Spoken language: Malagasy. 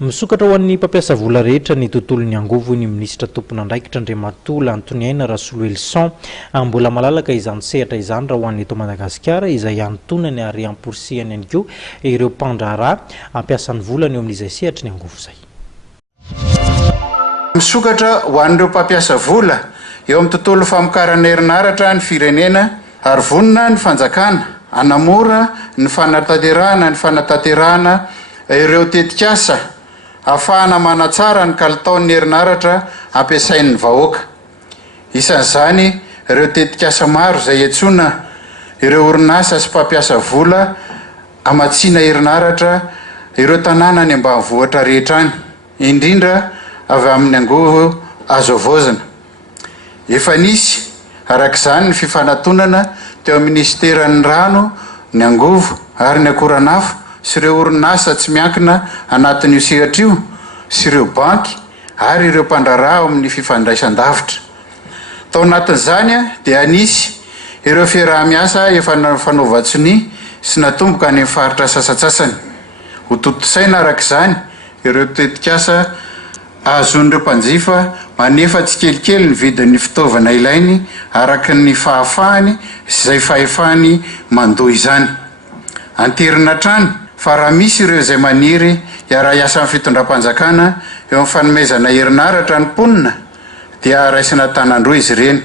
Misokatra ho an'ny mpampiasa vola rehetra ny tontolon'ny angovo ny minisitra tompon'andraikitra Andriamatola Antoniaina Rasoalo Elson mbola malalaka izany sehatra izany raha ho an'ny eto Madagasikara izay antonany ary amporisihany ihany koa ireo mpandraharaha ampiasan'ny vola ny eo amin'izay sehatra ny angovo izay. Misokatra ho an'ireo mpampiasa vola eo amin'ny tontolo famokarana herinaratra ny firenena ary vonona ny fanjakana hanamora ny fanatanterahana ireo tetikasa ahafahana manatsara ny kalitaon'ny herinaratra ampiasain'ny vahoaka. Isan'izany ireo tetikasa maro izay etsona ireo orinasa sy mpampiasa vola amatsiana herinaratra ireo tanàna ny ambanivohitra rehetra any, indrindra avy amin'ny angovo azo avozana. Efa nisy arak'izany ny fifanantonana teo amin'ny ministeran'ny rano, ny angovo ary ny akoranafo sy ireo orinasa tsy miankina anatin'io sehatra io sy ireo banky ary ireo mpandraharaha amin'ny fifandraisan-davitra. Tao anatin'izany dia anisy ireo fiaraha-miasa efa fanaova-tsiny sy natomboka any amin'ny faritra sasatsasany. Ho totosaina arak'izany ireo tetikasa azon'ireo mpanjifa manefa tsy kelikely ny vidin'ny fitaovana ilainy araka ny fahafahany izay fahefany mandoa izany. Anterina trany fa raha misy ireo izay maniry hiara-iasa amin'ny fitondram-panjakana eo amin'ny fanomezana herinaratra ny mponina dia raisina tanandroa izy ireny.